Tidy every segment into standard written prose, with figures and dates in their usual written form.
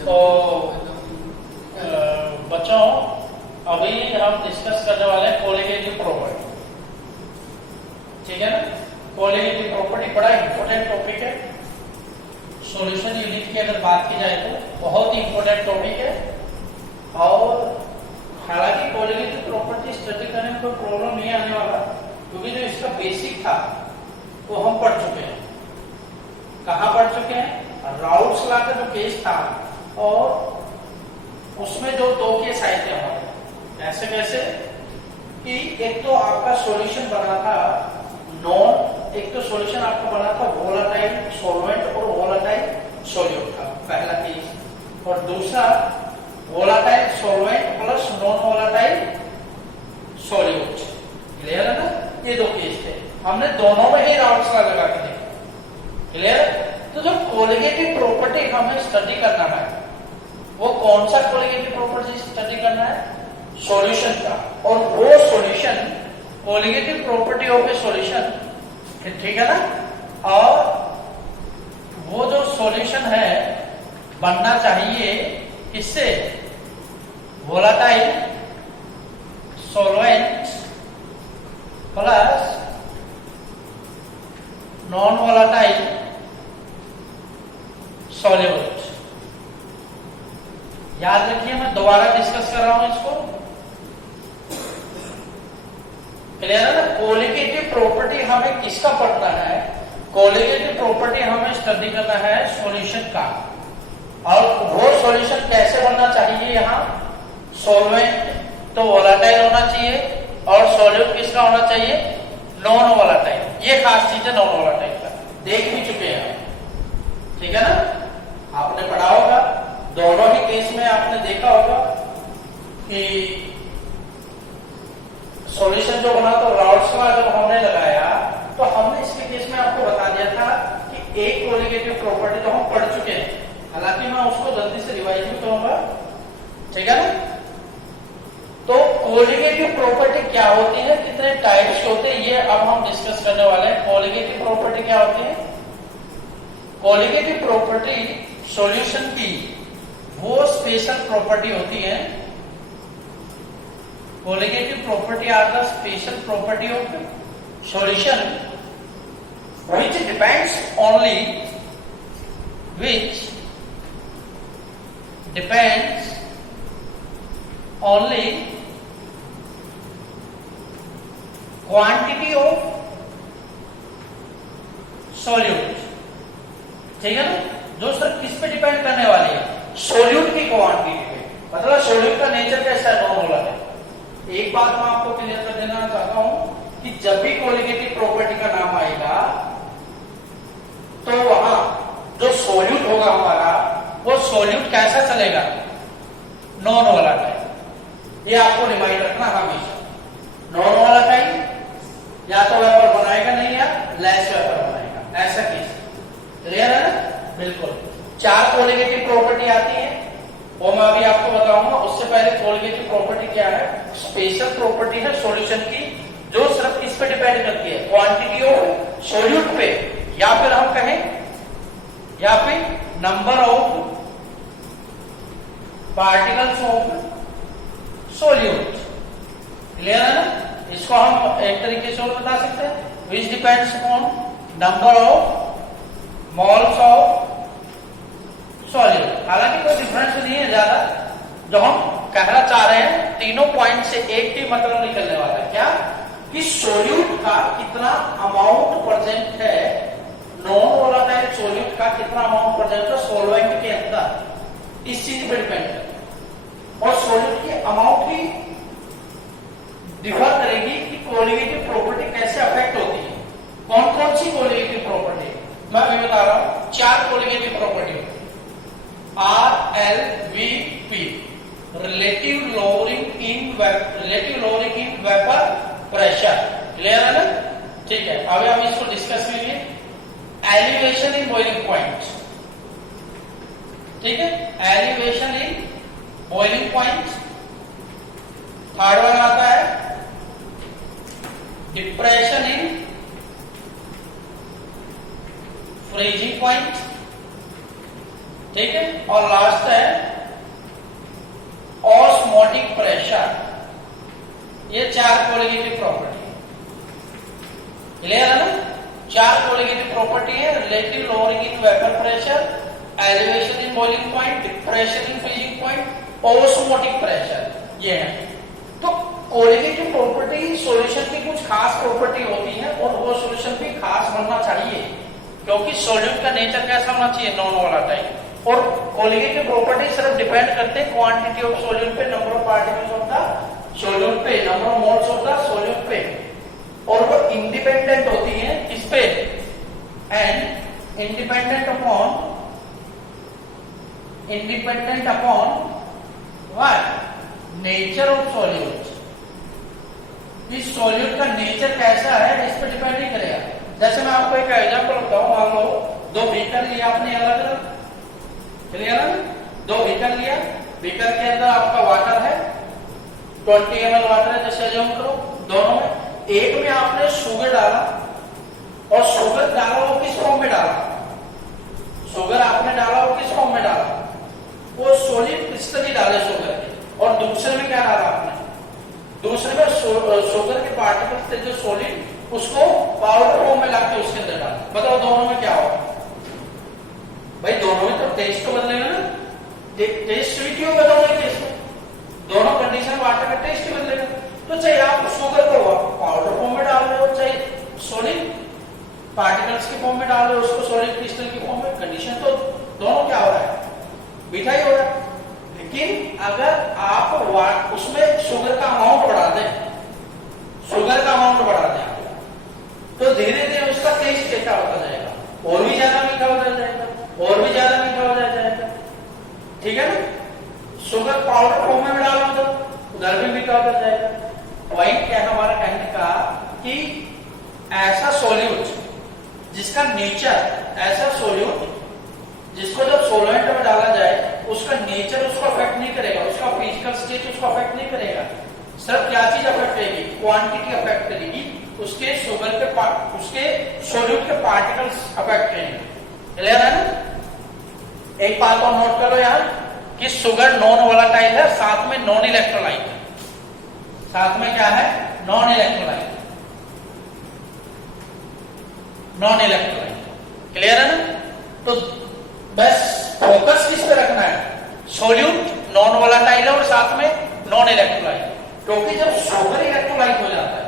तो बच्चों अभी हम डिस्कस करने वाले हैं कोलिगेटिव प्रॉपर्टी, ठीक है ना। कोलिगेटिव प्रॉपर्टी बड़ा इंपॉर्टेंट टॉपिक है। सॉल्यूशन यूनिट की अगर बात की जाए तो बहुत ही इंपॉर्टेंट टॉपिक है। और हालांकि कोलिगेटिव प्रॉपर्टी स्टडी करने में कोई प्रॉब्लम नहीं आने वाला, क्योंकि जो इसका बेसिक था वो हम पढ़ चुके हैं। कहाँ पढ़ चुके हैं? राउल्ट्स लॉ का जो केस था, और उसमें जो दो केस आए थे हमारे, ऐसे कैसे कि एक तो आपका सॉल्यूशन बना था नॉन, एक तो सॉल्यूशन आपका बना था वोलेटाइल सॉल्वेंट और वोलेटाइल सॉल्यूट का पहला केस, और दूसरा volatile solvent plus non volatile solute. Clear है ना? ये दो केस थे, हमने दोनों में ही राउल्ट्स लॉ लगा के देखा। क्लियर? तो जो कोलिगेटिव प्रॉपर्टी हमें स्टडी करना है, वो कौन सा कोलिगेटिव प्रॉपर्टी स्टडी करना है? सॉल्यूशन का। और वो solution colligative property of A solution, ठीक है ना। और वो जो सॉल्यूशन है बनना चाहिए किससे? Volatile solvent plus non volatile solute. याद रखिए, मैं दोबारा डिस्कस कर रहा हूं इसको। क्लियर है ना? कोलिगेटिव प्रॉपर्टी हमें किसका पढ़ना है? कोलिगेटिव प्रॉपर्टी हमें स्टडी करना है सॉल्यूशन का। और वो सॉल्यूशन कैसे बनना चाहिए? यहाँ सॉल्वेंट तो वोलेटाइल होना चाहिए, और सॉल्यूट किसका होना चाहिए? Non volatile. ये खास चीज है नॉन वोलेटाइल का, देख भी चुके हैं, ठीक है ना। आपने पढ़ा होगा, दोनों ही केस में आपने देखा होगा कि सॉल्यूशन जो बना तो राउल्ट्स लॉ जब हमने लगाया, तो हमने इसके केस में आपको बता दिया था कि एक कोलिगेटिव प्रॉपर्टी तो हम पढ़ चुके हैं, हालांकि मैं उसको जल्दी से रिवाइज भी करूंगा, ठीक है ना। तो कोलिगेटिव प्रॉपर्टी क्या होती है, कितने टाइप्स के होते हैं, ये अब हम डिस्कस करने वाले हैं। कोलिगेटिव प्रॉपर्टी क्या होती है? कोलिगेटिव प्रॉपर्टी सॉल्यूशन की वो स्पेशल प्रॉपर्टी होती है। Colligative property are the special property of solution which depends only quantity of solute, ठीक है ना। जो सर किस पे डिपेंड करने वाली है? सॉल्यूट की क्वांटिटी पे। मतलब सॉल्यूट का नेचर कैसा है? Non volatile. एक बात मैं आपको क्लियर कर देना चाहता हूं कि जब भी कोलिगेटिव प्रॉपर्टी का नाम आएगा, तो वहां जो सॉल्यूट होगा हमारा, वो सॉल्यूट कैसा चलेगा? Non volatile. ये आपको रिमाइंड रखना हमेशा। नॉन वोलेटाइल या तो वेपर बनाएगा नहीं, या लेस वेपर बनाएगा, ऐसा केस। क्लियर है ना? बिल्कुल। 4 कोलिगेटिव प्रॉपर्टी आती है, वो मैं अभी आपको बताऊंगा। उससे पहले कोलिगेटिव प्रॉपर्टी क्या है? स्पेशल प्रॉपर्टी है सॉल्यूशन की, जो सिर्फ किस पे डिपेंड करती है? क्वांटिटी ऑफ सॉल्यूट पे, या फिर हम कहें, या फिर number of particles of solute. Clear है ना? इसको हम एक तरीके से और बता सकते हैं, which depends on number of moles of solute. हालांकि कोई डिफरेंस नहीं है ज्यादा। जो हम कहना चाह रहे हैं, तीनों पॉइंट से एक ही मतलब निकलने वाला है। क्या? कि सॉल्यूट का कितना अमाउंट प्रेजेंट है, नॉन वोलेटाइल सॉल्यूट का कितना अमाउंट प्रेजेंट है सॉल्वेंट के अंदर, इस चीज पर डिपेंड है। और सॉल्यूट की अमाउंट ही डिफर करेगी कि कोलिगेटिव प्रॉपर्टी कैसे अफेक्ट होती है। कौन कौन सी कोलिगेटिव प्रॉपर्टी? मैं अभी बता रहा हूं। 4 कोलिगेटिव प्रॉपर्टी होती है। RLVP, relative lowering in vapour pressure. Clear है ना? ठीक है, अभी हम इसको डिस्कस करेंगे। एलिवेशन इन बॉइलिंग पॉइंट, ठीक है, elevation in boiling point. Third one आता है डिप्रेशन इन फ्रीजिंग पॉइंट। ठीक है। और लास्ट है ऑस्मोटिक प्रेशर। ये 4 कोलिगेटिव प्रॉपर्टी क्लियर है ना। 4 कोलिगेटिव प्रॉपर्टी है, relative lowering in vapour pressure, elevation in boiling point, pressure in freezing point, osmotic pressure, ये है। तो कोलिगेटिव प्रॉपर्टी सॉल्यूशन की कुछ खास प्रॉपर्टी होती है और वो सॉल्यूशन भी खास बनना चाहिए, क्योंकि सॉल्यूट का नेचर कैसा होना चाहिए, नॉन वोलेटाइल। और कोलिगेटिव प्रॉपर्टी सिर्फ डिपेंड करते हैं क्वांटिटी ऑफ सॉल्यूट पे, number of particles of the solute पे, number of moles of the solute पे, और वो इंडिपेंडेंट होती है किस पे, and independent upon what, nature of solute. इस सॉल्यूट का नेचर कैसा है इस पर डिपेंड नहीं करेगा। जैसे मैं आपको एक एग्जांपल बताऊं, मान लो 2 बीकर लिया आपने अलग अलग, क्लियर है, 2 बीकर लिया, बीकर के अंदर आपका वाटर है, 20 ml वाटर है, जैसे अज्यूम करो। दोनों में एक में आपने शुगर डाला, और शुगर डाला वो किस फॉर्म में डाला, शुगर आपने डाला वो किस फॉर्म में डाला, वो सॉलिड क्रिस्टल ही डाले शुगर के। और दूसरे में क्या डाला आपने, दूसरे में शुगर के पार्टिकल्स थे जो सॉलिड, उसको पाउडर फॉर्म में लाके उसके अंदर डाला। बताओ दोनों में क्या होगा भाई, दोनों में तो टेस्ट तो बदलेगा ना, टेस्ट स्वीट ही होगा दोनों केस में, दोनों कंडीशन वाटर का टेस्ट ही बदलेगा। तो चाहे आप शुगर को पाउडर फॉर्म में डाल रहे हो, चाहे सॉलिड पार्टिकल्स के फॉर्म में डाल रहे हो, उसको सॉलिड क्रिस्टल की फॉर्म में, कंडीशन तो दोनों क्या हो रहा है, मीठा ही हो रहा है। लेकिन अगर आप उसमें शुगर का अमाउंट बढ़ा दें, शुगर का अमाउंट बढ़ा दें, तो धीरे धीरे उसका टेस्ट कैसा होता जाएगा, और भी ज्यादा मीठा होता जाएगा, और भी ज्यादा मीठा हो जाएगा, ठीक है ना। शुगर पाउडर फॉर्म में डालो तो उधर भी मीठा होता जाएगा। पॉइंट क्या है हमारा कहने का, कि ऐसा सॉल्यूट जिसका नेचर, ऐसा सॉल्यूट जिसको जब सॉल्वेंट में डाला जाए उसका नेचर उसको अफेक्ट नहीं करेगा, उसका फिजिकल स्टेट उसको अफेक्ट नहीं करेगा, सिर्फ क्या चीज अफेक्ट करेगी, क्वांटिटी अफेक्ट करेगी, उसके शुगर के उसके सॉल्यूट के पार्टिकल्स अफेक्ट करेंगे। क्लियर है ना। एक बात और नोट करो यार कि शुगर नॉन वोलेटाइल है, साथ में नॉन इलेक्ट्रोलाइट है, साथ में क्या है, non electrolyte, non electrolyte. Clear है ना। तो बस फोकस किस पे रखना है, सॉल्यूट नॉन वोलेटाइल है और साथ में नॉन इलेक्ट्रोलाइट। क्योंकि जब शुगर इलेक्ट्रोलाइट हो जाता है,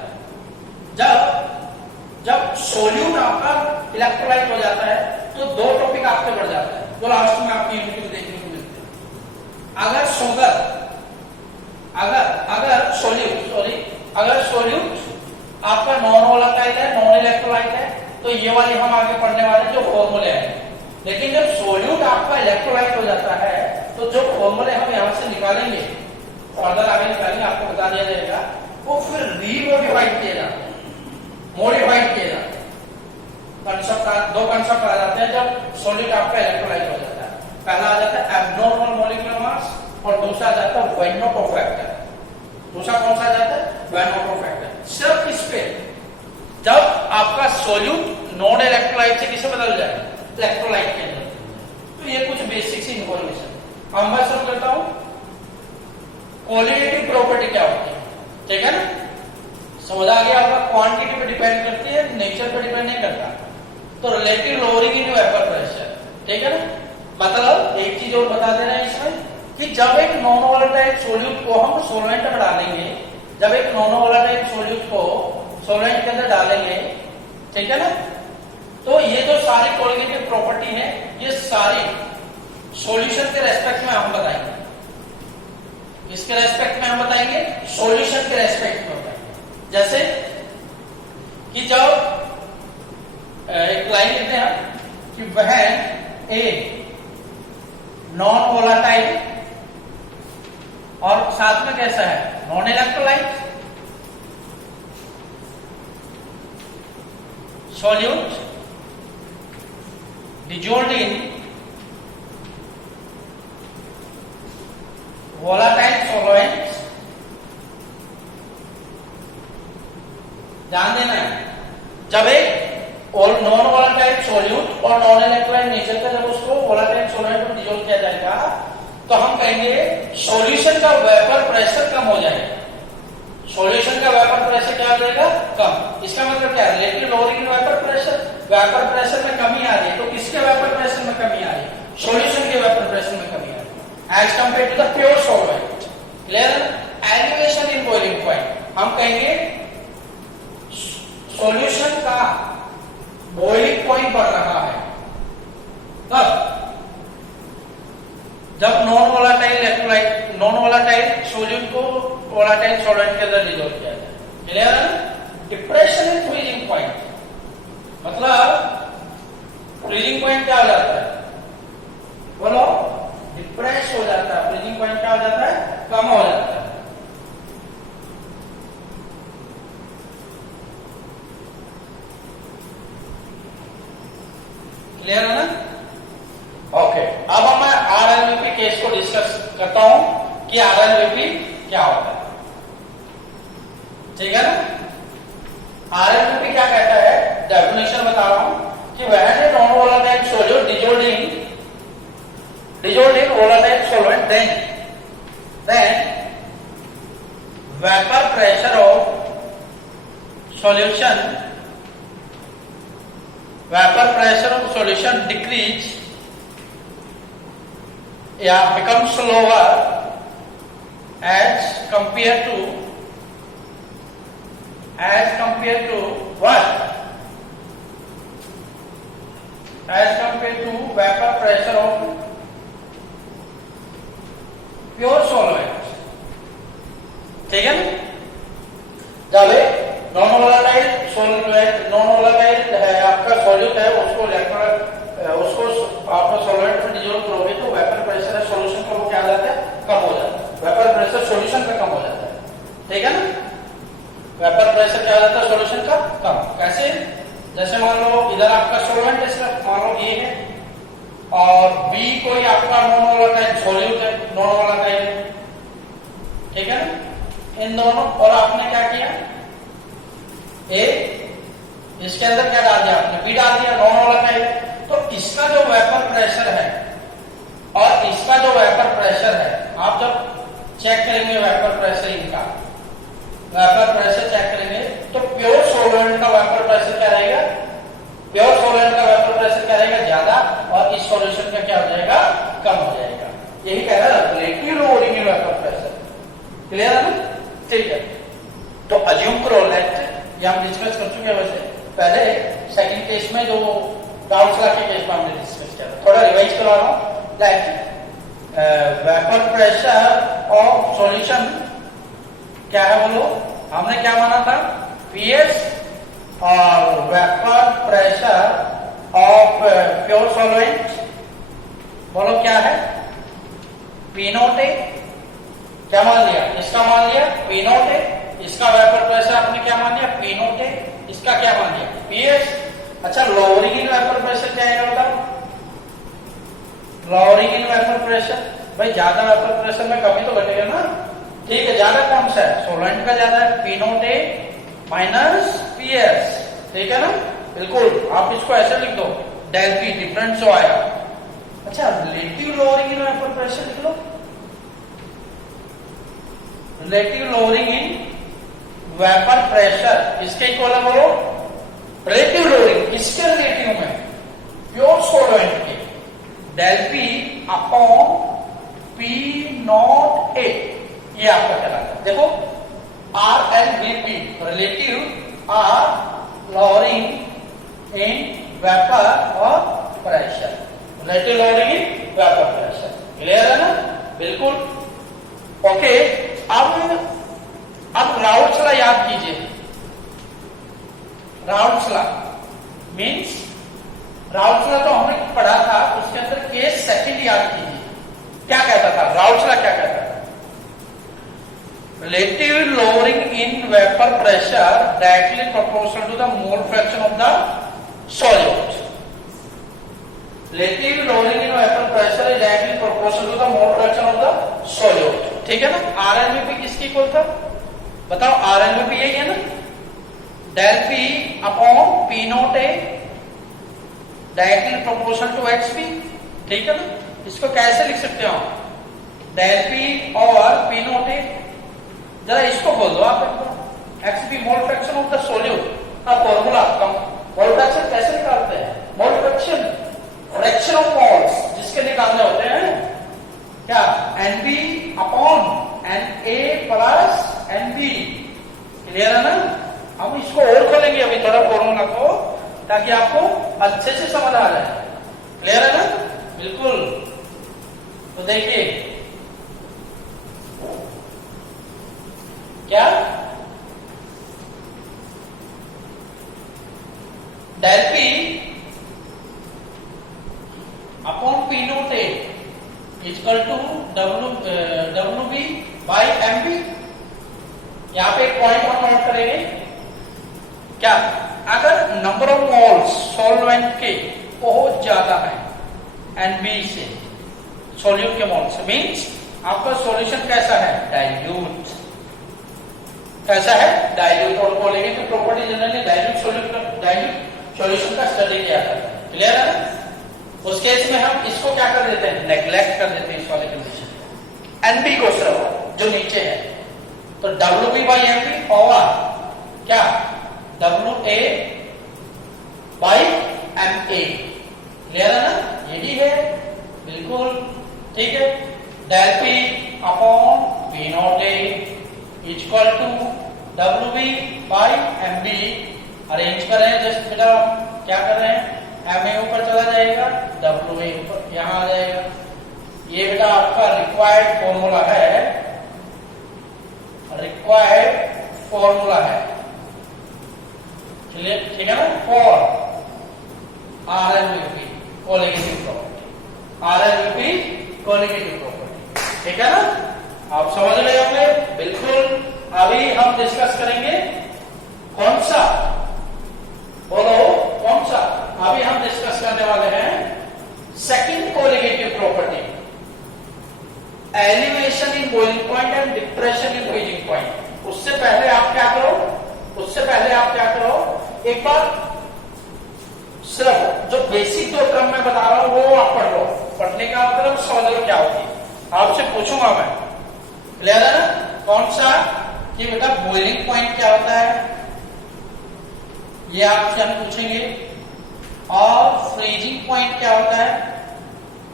जब सॉल्यूट आपका इलेक्ट्रोलाइट हो जाता है, तो 2 टॉपिक आपके बढ़ जाता है, जो लास्ट में आपकी यूनिट में देखने को मिलते हैं। अगर शुगर, अगर सॉल्यूट आपका नॉन वोलेटाइल है, नॉन इलेक्ट्रोलाइट है, तो ये वाली हम आगे पढ़ने वाले जो फॉर्मूले हैं। लेकिन जब सॉल्यूट आपका इलेक्ट्रोलाइट हो जाता है, तो जो फॉर्मूले हम यहां से निकालेंगे, फर्दर आगे निकालेंगे, आपको बता दिया जाएगा, वो फिर रीमोडिफाइड किए जाते हैं, मॉडिफाइड किए जाते हैं। कंसेप्ट, 2 कंसेप्ट आ जाते हैं जब सॉलिड आपका इलेक्ट्रोलाइट हो जाता है। पहला आ जाता है एब्नॉर्मल मॉलिक्यूलर मास, और दूसरा आ जाता है वेन नॉट ऑफ फैक्टर। दूसरा कौन सा आ जाता है, वेन नॉट ऑफ फैक्टर। सिर्फ इस पे जब आपका सॉल्यूट नॉन इलेक्ट्रोलाइट से किसे बदल जाए, इलेक्ट्रोलाइट के अंदर। तो ये कुछ बेसिक सी इंफॉर्मेशन। अब मैं शुरू करता हूं, कोलिगेटिव प्रॉपर्टी क्या होती है, ठीक है ना। समझ आ गया आपका, क्वांटिटी पे डिपेंड करती है, नेचर पे डिपेंड नहीं करता। तो relative lowering in vapour pressure, ठीक है ना। मतलब एक चीज और बता दे रहे हैं इसमें, कि जब एक नॉन वोलेटाइल सॉल्यूट को हम सॉल्वेंट में डालेंगे, जब एक नॉन वोलेटाइल सॉल्यूट को सॉल्वेंट के अंदर डालेंगे, ठीक है ना, तो ये जो सारी कोलिगेटिव प्रॉपर्टी है, ये सारी सॉल्यूशन के रेस्पेक्ट में हम बताएंगे। इसके रेस्पेक्ट में हम बताएंगे, सॉल्यूशन के रेस्पेक्ट में बताएंगे। जैसे कि जब एक लाइन लिखते हैं कि वह ए नॉन वोलेटाइल और साथ में कैसा है, non electrolyte solute dissolved in volatile solvents। ध्यान देना है, जब एक और नॉन वोलेटाइल सॉल्यूट और नॉन इलेक्ट्रोलाइट नेचर का जब उसको वोलेटाइल सॉल्वेंट में डिसॉल्व किया जाएगा तो हम कहेंगे सॉल्यूशन का वेपर प्रेशर कम हो जाएगा। सॉल्यूशन का वेपर प्रेशर क्या हो जाएगा? कम। इसका मतलब क्या है? रिलेटिव लोअरिंग वेपर प्रेशर में कमी आ रही है। तो किसके वेपर प्रेशर में कमी आ रही है? सॉल्यूशन के वेपर प्रेशर में कमी आ रही है as compare to the pure solvent. Clear? Elevation in boiling point हम कहेंगे सॉल्यूशन का बॉइलिंग पॉइंट बढ़ रहा है तब जब नॉन वोलेटाइल सॉल्यूट को वोलेटाइल सॉल्वेंट के अंदर डिसॉल्व किया जाए। क्लियर है? डिप्रेशन इन फ्रीजिंग पॉइंट मतलब फ्रीजिंग पॉइंट क्या हो जाता है? बोलो, डिप्रेस हो जाता है। फ्रीजिंग पॉइंट क्या हो जाता है? कम हो जाता है। क्लियर है ना? ओके, अब मैं आरएलवीपी केस को डिस्कस करता हूं कि आरएलवीपी क्या होता है। ठीक है ना? आरएलवीपी क्या कहता है? डेफिनेशन बता रहा हूं कि when a non volatile solute dissolved in volatile solvent then vapor pressure of solution decrease या becomes slower as compared to what? As compared to vapor pressure of pure solvent. ठीक है ना? जब नॉन वोलेटाइल है आपका solute है उसको आप सॉल्वेंट में डिसॉल्व करोगे तो वेपर प्रेशर है सॉल्यूशन का वो क्या आ जाता है? कम हो जाता है। वेपर प्रेशर सॉल्यूशन का कम हो जाता है। ठीक है ना? वेपर प्रेशर क्या हो जाता है? सॉल्यूशन का कम। कैसे? जैसे मान लो इधर आपका सॉल्वेंट है, मान लो ये है और बी कोई आपका नॉन वोलेटाइल सॉल्यूट है, नॉन वोलेटाइल। ठीक है ना? इन दोनों और आपने क्या किया? ए इसके अंदर क्या डाल दिया आपने? बी डाल दिया, नॉन वोलेटाइल। तो इसका जो वेपर प्रेशर है और इसका जो वेपर प्रेशर है आप जब चेक करेंगे वेपर प्रेशर इनका वेपर प्रेशर चेक करेंगे तो प्योर सॉल्वेंट का वेपर प्रेशर क्या रहेगा? प्योर सॉल्वेंट का वेपर प्रेशर क्या रहेगा? ज्यादा, और इस सॉल्यूशन का क्या हो जाएगा? कम हो जाएगा। यही कह रहा है relative lowering in vapour pressure. Clear है ना? ठीक है, तो अज्यूम करो लेट ये हम डिस्कस कर चुके हैं। वैसे पहले सेकंड केस में जो डाउट्स के केस में हमने डिस्कस किया, थोड़ा रिवाइज करा रहा हूं। Like vapour pressure of solution क्या है बोलो? हमने क्या माना था? पीएस और vapour pressure of pure solvent बोलो क्या है? पी नॉट ए। क्या मान लिया? इसका मान लिया पी नॉट ए। इसका वेपर प्रेशर आपने क्या मान लिया? पी नॉट ए। इसका क्या मान लिया? पीएस। अच्छा, लोअरिंग इन वेपर प्रेशर क्या है बताओ? लोअरिंग इन वेपर प्रेशर, भाई ज्यादा वेपर प्रेशर में कमी तो घटेगा ना। ठीक है, ज्यादा कौन सा है? सॉल्वेंट का ज्यादा है, पी नॉट ए माइनस पीएस। ठीक है ना? बिल्कुल, आप इसको ऐसे लिख दो, डेल पी डिफरेंस जो आया। अच्छा, relative lowering in vapour pressure लिख लो। Relative lowering in vapour pressure इसके इक्वल है बोलो? रिलेटिव लोअरिंग इसके रिलेटिव में प्योर सॉल्वेंट के del P upon P naught A, ये आपका कहलाता है। देखो R and BP relative R lowering in vapour और pressure. Relative lowering in vapour pressure. Clear है ना? बिल्कुल। ओके, अब राउल्ट्स लॉ याद कीजिए। Raoult's law means Raoult's law तो हमने पढ़ा था, उसके अंदर केस सेकंड याद कीजिए। क्या कहता था राउल्ट्स लॉ? क्या कहता था? Relative lowering in vapour pressure directly proportional to the mole fraction of the solute. Relative lowering in vapour pressure is directly proportional to the mole fraction of the solute. ठीक है ना? आरएलवीपी किसकी equal था? बताओ, आरएलवीपी यही है ना? Del P upon P naught A directly proportional to HB, ठीक है ना। इसको कैसे लिख सकते हो आप, डेल P और P नॉट ए, जरा इसको बोल दो आप, HB mole fraction of the solute का फॉर्मूला। मोल फ्रैक्शन कैसे निकालते हैं, mole fraction fraction of moles जिसके निकालने होते हैं क्या, NB upon NA plus NB, clear है ना। हम इसको और खोलेंगे अभी थोड़ा फॉर्मूला को, ताकि आपको अच्छे से समझ आ जाए, क्लियर है ना, बिल्कुल। तो देखिए क्या, del P upon P naught A equal to WB by MB। यहां पे एक पॉइंट हम नोट करेंगे क्या, अगर नंबर ऑफ मोल्स सॉल्वेंट के बहुत ज्यादा है NB से, सॉल्यूट के मोल्स, मींस आपका सॉल्यूशन कैसा है, डाइल्यूट, कैसा है, डाइल्यूट। और बोलेंगे कि प्रॉपर्टी जनरली डाइल्यूट सॉल्यूशन का स्टडी किया जाता है, क्लियर है ना। उस केस में हम इसको क्या कर देते हैं, नेग्लेक्ट कर देते हैं इस वाले कंडीशन, NB को सिर्फ जो नीचे है, तो WB बाई MB और क्या, WA बाई MA, क्लियर है ना, ये भी है, बिल्कुल ठीक है। Del P upon P naught A equal to WB by MB, arrange कर रहे हैं जस्ट बेटा, क्या कर रहे हैं, MA ऊपर चला जाएगा, WA ऊपर यहां आ जाएगा। ये बेटा आपका रिक्वायर्ड फॉर्मूला है, रिक्वायर्ड फॉर्मूला है, चलिए ठीक है ना, for RLVP colligative property, RLVP colligative property, ठीक है ना। आप समझ रहे होंगे, बिल्कुल। अभी हम डिस्कस करेंगे कौन सा, बोलो कौन सा, अभी हम डिस्कस करने वाले हैं second colligative property, elevation in boiling point and depression in freezing point. उससे पहले आप क्या करो, एक बार सिर्फ जो बेसिक दो क्रम में बता रहा हूं वो आप पढ़ लो, पढ़ने का मतलब समझ लो क्या होती है, आपसे पूछूंगा मैं, क्लियर है ना। कौन सा, कि बेटा बॉइलिंग पॉइंट क्या होता है, ये आपसे हम पूछेंगे, और फ्रीजिंग पॉइंट क्या होता है,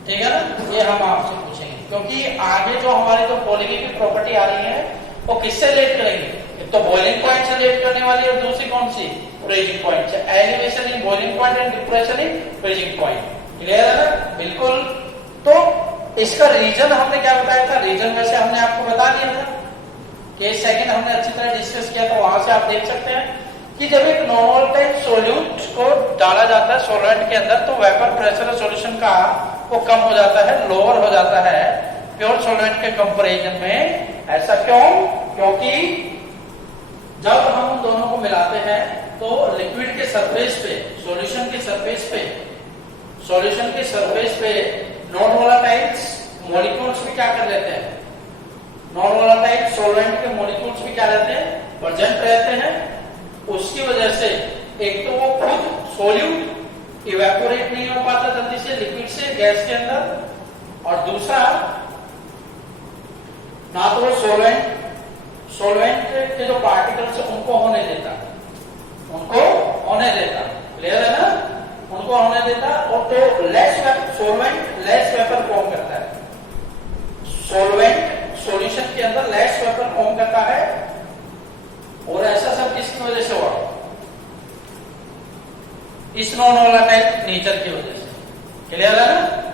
ठीक है ना, ये हम आपसे पूछेंगे। क्योंकि आगे जो हमारी जो कोलिगेटिव प्रॉपर्टी आ रही है वो किससे रिलेट करेंगे, एक तो बॉइलिंग पॉइंट से रिलेट करने वाली, और दूसरी कौन सी, फ्रीजिंग पॉइंट से, elevation in boiling point and depression in freezing point, clear है ना, बिल्कुल। तो इसका रीजन हमने क्या बताया था, रीजन वैसे हमने आपको बता दिया था, केस सेकंड हमने अच्छी तरह डिस्कस किया, तो वहां से आप देख सकते हैं कि जब एक नॉर्मल टाइप सोल्यूट को डाला जाता है सॉल्वेंट के अंदर, तो वेपर प्रेशर सॉल्यूशन का वो कम हो जाता है, लोअर हो जाता है प्योर सॉल्वेंट के कंपैरिजन में। ऐसा क्यों, क्योंकि जब हम दोनों को मिलाते हैं तो लिक्विड के सरफेस पे, सॉल्यूशन के सरफेस पे नॉन वोलेटाइल्स मॉलिक्यूल्स भी क्या कर लेते हैं, नॉन वोलेटाइल सॉल्वेंट के मॉलिक्यूल्स भी क्या रहते हैं, प्रेजेंट रहते हैं। उसकी वजह से एक तो वो खुद सोल्यूट इवेपोरेट नहीं हो पाता जल्दी से लिक्विड से गैस के अंदर, और दूसरा ना तो वो सोल्वेंट के जो पार्टिकल्स उनको होने देता, क्लियर है ना, उनको होने देता, और तो सोल्वेंट लेस वेपर फॉर्म करता है, सोल्वेंट सॉल्यूशन के अंदर लेस वेपर फॉर्म करता है। और ऐसा सब किसकी वजह से हुआ, इस नॉन वोलेटाइल नेचर की वजह से, क्लियर है ना।